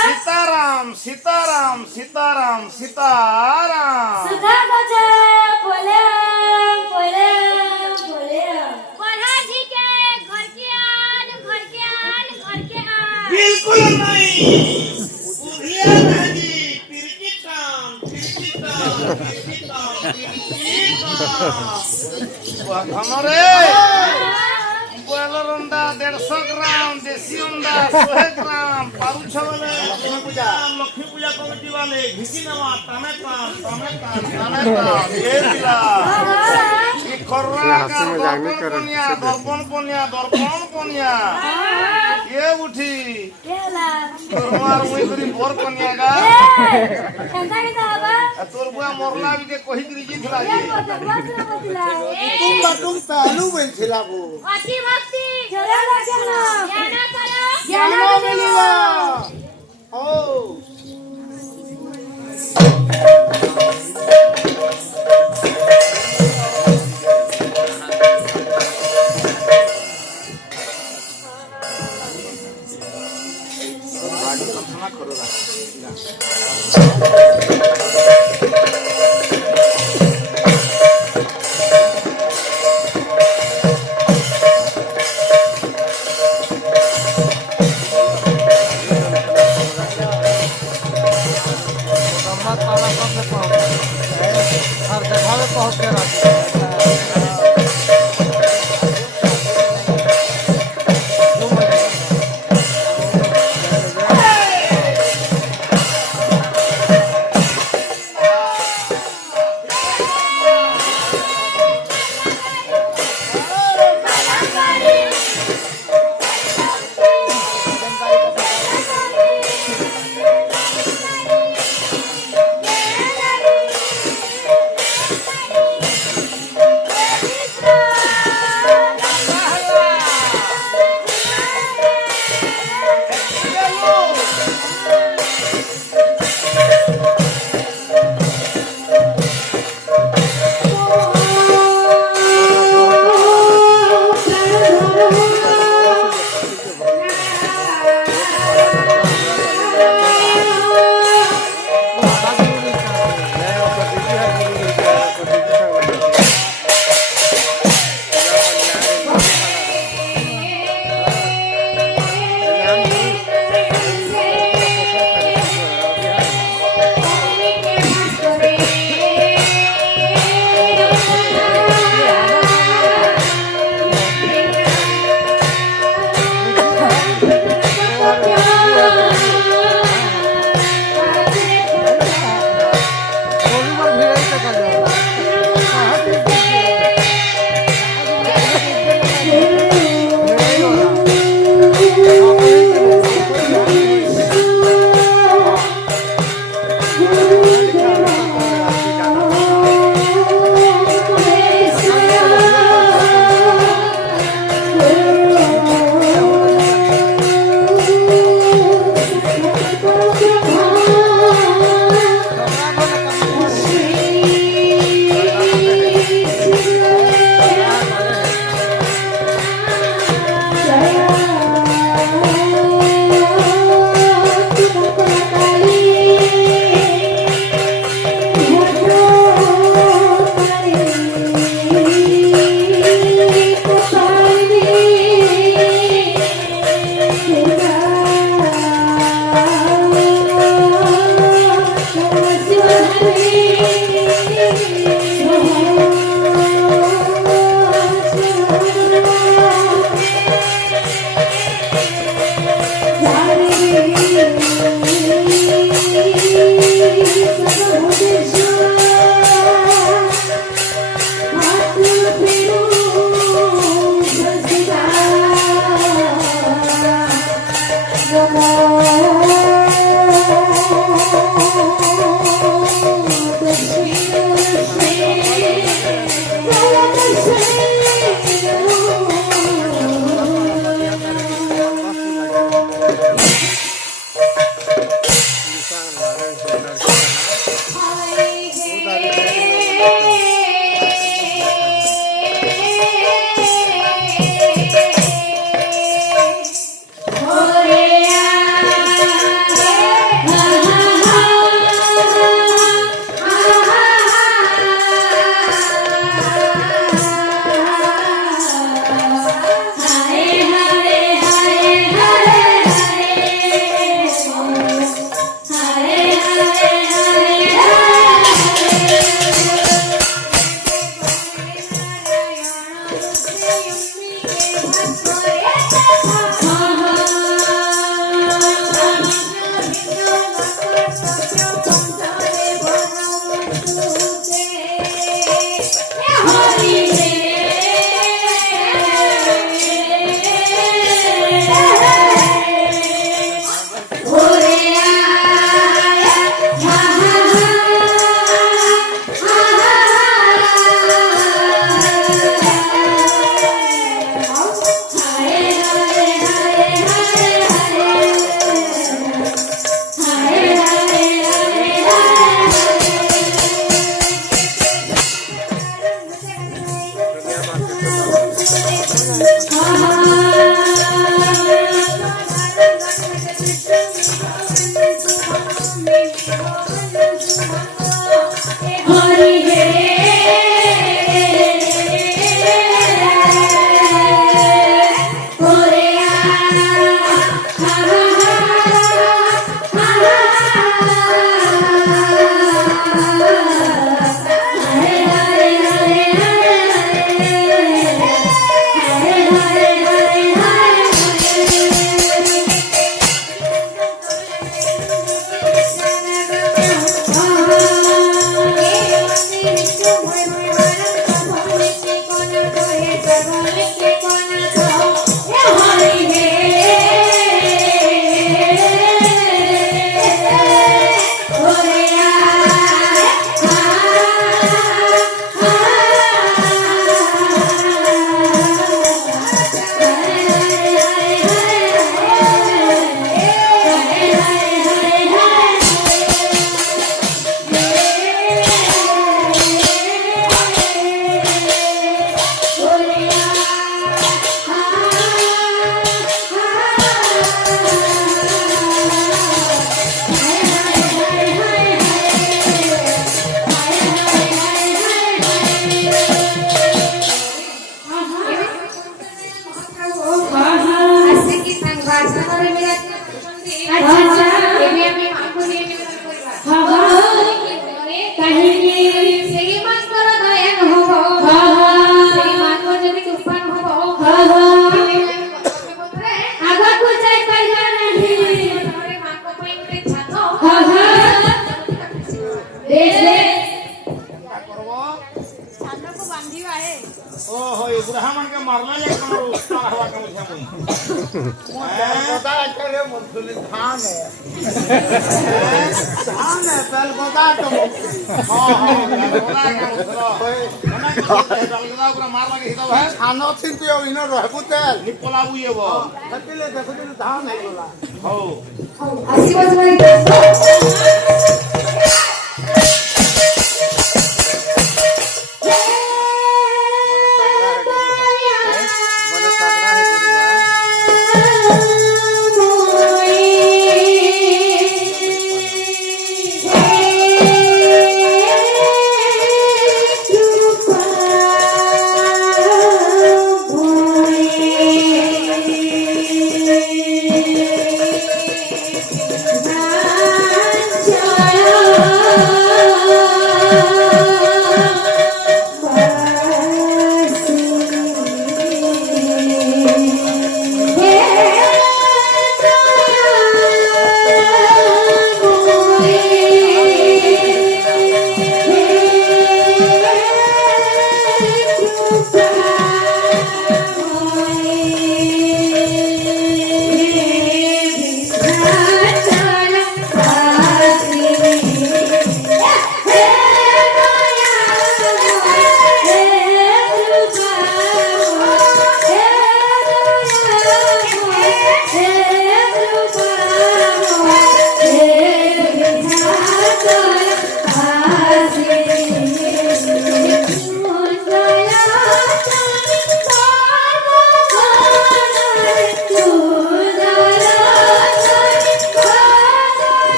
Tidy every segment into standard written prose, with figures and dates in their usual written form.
सीताराम सीताराम सीताराम सीताराम सुधा बजा बोले बोले बोले पढ़ा जी के घर के आन घर के आन घर के आन बिल्कुल नहीं उधिया नहीं पिरकिटाम पिरकिटाम वो हमारे वो ব্রয়লার অন্ডা 150 গ্রাম, দেশি অন্ডা 100 গ্রাম, পারুছ বলে লক্ষ্মী পূজা কমিটি वाले ঘিচি নেওয়া টানে টান এ দিলা কি খররা দর্পণ পনিয়া এ উঠি তোমার মুই করি বর কনিয়া গা তোর বুয়া মরলা বিকে কহি করি জিথলা যে तुम पहलू बोलছিলা গো অতি ভক্তি জ্ঞান করো জ্ঞান মিলিলা ও हरि हे बोलिया हा हरे हरे हरे ओहो ये बुढ़ा मन के मरना ले कमर उस्तार हवा का मुझे बेलगोदा करे मुझे धान है बेलगोदा तो हां हां बुढ़ा का मुझलो मना के बेलगोदा पूरा मार लगे हितो है खानो थिन तो इनो रहबु तेल निपोला बुए वो हतिले देखो धान है बोला हो Jaya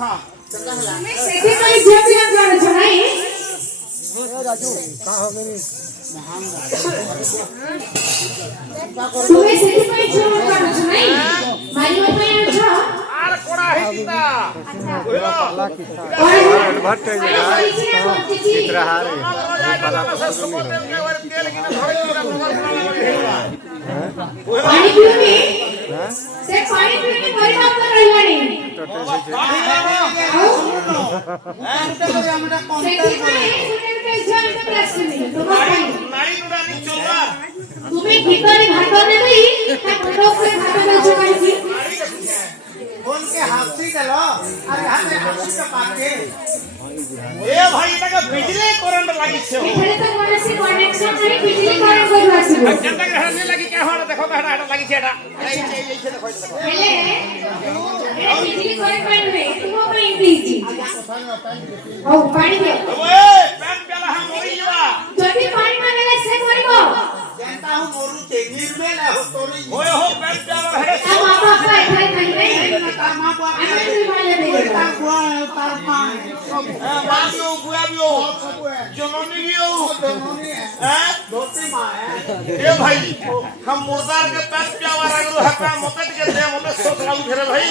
हां चला हला सेठी कोई झिया पिया जाने छ नाही तुम्ही सेठी कोई झिया जाने छ नाही मारी बात में छ आर कोड़ा है सीता अच्छा बुझलो भट्ट है चित्रहार पानी पियोनी से पानी पीने कोई काम कर रही नहीं तुम्हें भीतर भाटो ने नहीं तो कोई भाटो में जुगाई उनके हाथी चलो अरे हाथे हाथी का पाके ए भाई एटा बिजली करंट लागि छे एठारे तो कोनसी कनेक्शन नहीं बिजली करंट कोई आसीबो केनता के हरने लागि के होड़ा देखो बेटा एटा लागि छे एटा ए छे देखो हेले ए बिजली करंट पाइबे तुमो ପାଇଁ ଦେଇଛି ହଉ ପାଣି ଦିଅ ओए पेन पेला हम मरी जवा ଯଦି ପାଣି न ଦେଲେ ସେ ମରିବ जनता हूं मोरू के निर्मेल है हो तोरी ओए हो पेन पेला हेडे ତା ବାପା ପାଇଁ କହିବେ का मां बाप ଆମେ ବି ମାଲେ ଦେଇ तार बुआ तार मां सब बाबियो बुआबियो सब है जननी बियो दोनों ही है हैं धोती मां है ए भाई हम मुर्दार के पेन पेला रगलो हका मते के दे मते सोच लागू फेरे भाई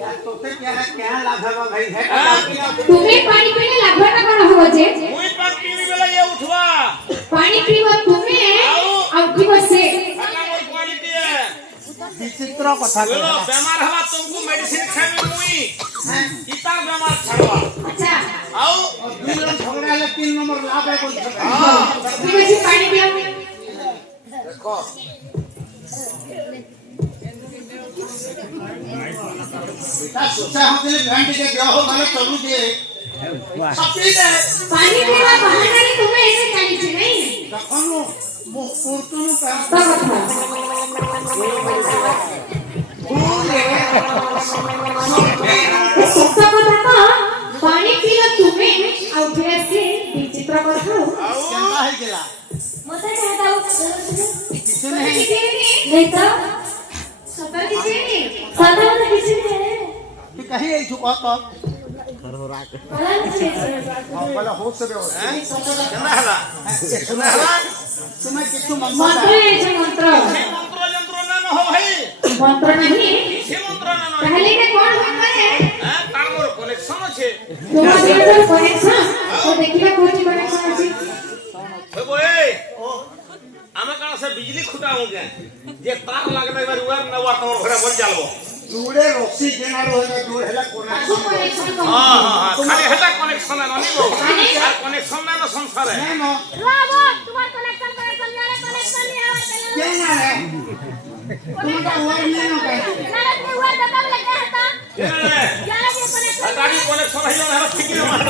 यार तोते क्या लाभ है भाई है तुम्ही पाणी पिणे लागवटा कोण हो जे मुई पान पीनी बेला ये उठवा पाणी पीव तुम्ही ଆଉ ପିବ ସେ हका मोर क्वालिटी है विचित्र कथा बोलो बेमार हवा तुमको मेडिसिन खाबी मुई इतार बेमार छड़वा अच्छा आओ और 2 जन झगड़ा ले 3 नंबर लाभ है बोल सकता हां ठीक है पाणी पियो देखो बेटा सोचा हम के घंटे के गया हो माने चलू दे सपी दे पाणी पीवा बहानारे तुम्ही एसे चालीची नाही देखनु मो पुरतुनु का तो କଥା ସତ କଥା ତ ପାଣି ପିଅ ତୁମେ ଆଉ ଫେରସେ ବିଚିତ୍ର କଥା केना है गेला ମତେ कहता किसी नहीं नहीं तो सबर किसी नहीं सादा वाला किसी नहीं तू कहीं आई झुका तो बोला नहीं पहले हो से हो केना हला सुना सुना कितु मंत्र मंत्र है जो मंत्र मंत्र यंत्र ना न हो भाई मंत्र नहीं से मंत्र ना न पहले के कौन होता है हां तार मोर कलेक्शन আছে तुम्हारे अंदर कनेक्शन तो देखिए कोई कनेक्शन আছে ए बोए आमे काना से बिजली खुटा हो गए जे तार लागले बार उर न वा तोर घरे बन जालबो दूरे रस्सी केना रहे दूर हेला कोना आगु कनेक्शन को हां हां खाली हेटा कनेक्शन ना निबो আর कनेक्शन ना संसार है नो बाबू तुम्हारा कनेक्शन यार कनेक्शन नहीं आवा केना है तुम का वर नहीं नो कहे नारद में हुआ दबा लगा है ता केना यार ये कनेक्शन हटाड़ी कनेक्शन है ना ठीक ना मार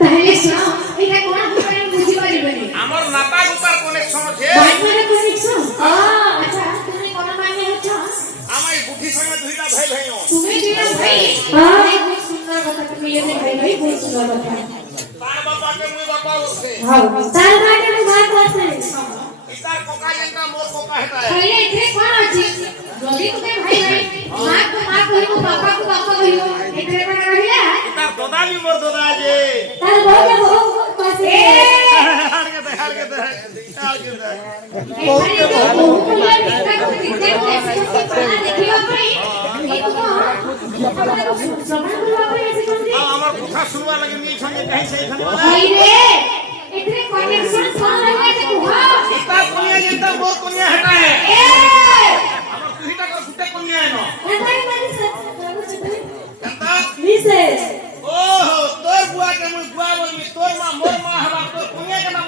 पहले सुनो एटा कोन होता बुझी परिबनी हमर नाता ऊपर कनेक्शन আছে बाइक कनेक्शन अच्छा तुम्हें कोन माने हो আমাই বুদ্ধি সঙ্গে দুইটা ভাই ভাইও तुम्हें दिया भाई हां बहुत सुंदर কথা তুমি ये भाई भाई बहुत सुंदर কথা तार बाबा के मुई बाबा होसे हां तार बाटे में बात होते इतार कोका जंता मोर कोका हेता है पहले इथे कोन अछि जल्दी तुम्हें भाई भाई मां को मां कहिबो पापा को पापा कहिबो इथे बना रहिला इतार दादा भी मोर दादा जे तार बहुत पासे हार के दे আমার কথা শুনবা লাগে নি সঙ্গে কাই সেই খানে इतार कोनिया जंता मोर कोनिया हेता है हमर दुहिटा को फुटे कोनिया है न जंता ओहो तोर बुआ के मुई बुआ बोलमी तोर मां मोर मां हवा तोर कोनिया के नाम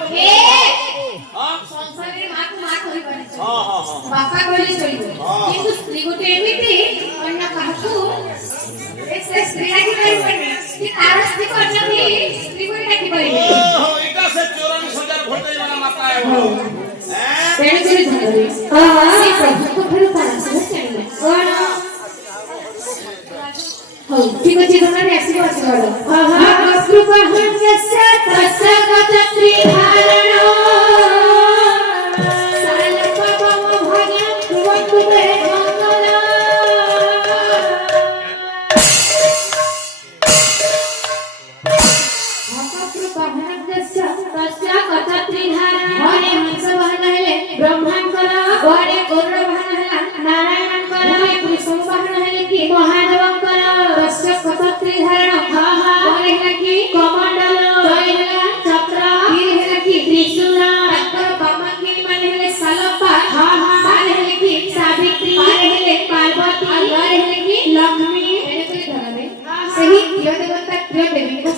हां हां बापा कहले चलिबो किंतु स्त्री गोटे एमिति अन्य काहकु एक स्त्री लागी परिबने कि तार स्त्री को अन्य भी स्त्री को लागी परिबने ओहो इटा से 94,000 वोल्टेज वाला माता है वो हैं तेरे गुरु धरे हां से प्रभु को फिर तार से चलिबे कोन हो ठीक अछि तुम्हारे आशीर्वाद आशीर्वाद हां कृपा हन्यस्य तस्य गतत्री धारणो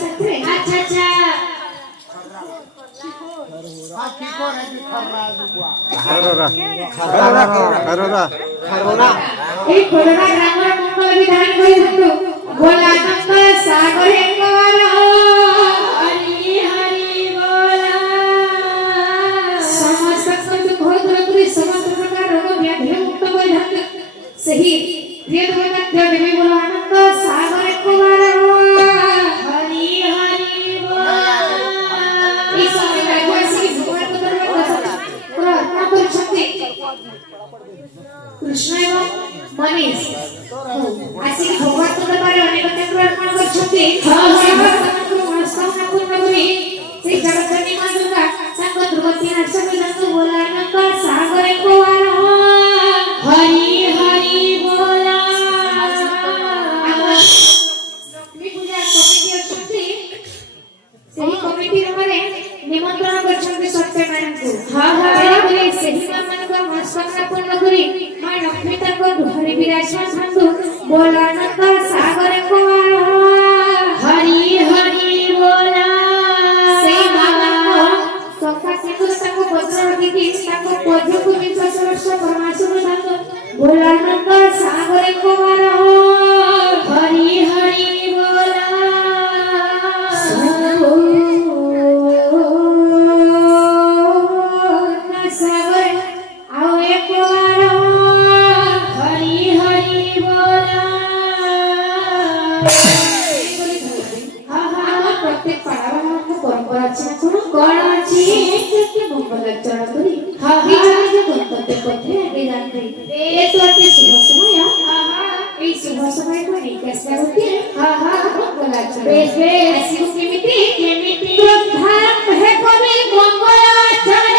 साथे अच्छा अच्छा हां की को रे खररा बुआ खरोरा ए कोरोना ग्रामर मंगल विधान करी हतो बोला नंबर सागरे कवार हरि हरि बोला समस्त दुख दूर समस्त प्रकार रोग व्याधि मुक्त होई हत सही प्रिय भगवान देवी बोला आनंद सागरे कवार हरि हरि बोला इस समय राजवासी भगवान को दरबार पूरा अर्पण कर सकते कृष्ण एवं मनीष आसी भगवान को दरबार अनेक चक्र अर्पण कर सकते श्री जगतजननी मां दुर्गा ताको द्रौपदी नाशक जंतु बोला नंद सागरे कुवार हरि हरि बोला लक्ष्मी पूजा कमिटी अछंती सेही कमिटी रे निमंत्रण करछन्ते सत्यनारायण को हां हां बोले सेही मान को मनस्कामना पूर्ण करी मां लक्ष्मी ताको घरे विराजमान हंतु बोला नंद सागरे कुवार हरि हरि बोला सेही बाबा को सखा सिंदूर ताको पत्र रखी ताको पद्य को 20 वर्ष परमासुर ताको बोला नंद सागरे कुवार हरि हरि बोला सागर आओ एक बार हरि हरि बोला हां हां प्रत्येक पाड़ा में परंपरा अछि सुनो कोन अछि के मंगलाचरण करी हां हां जो गंतव्य पथे आगे जानते ए तो अति शुभ समय हां हां ए शुभ समय को निकासना होती है हां हां मंगलाचरण बेस ऐसी केमिति प्रधान है कवि मंगलाचरण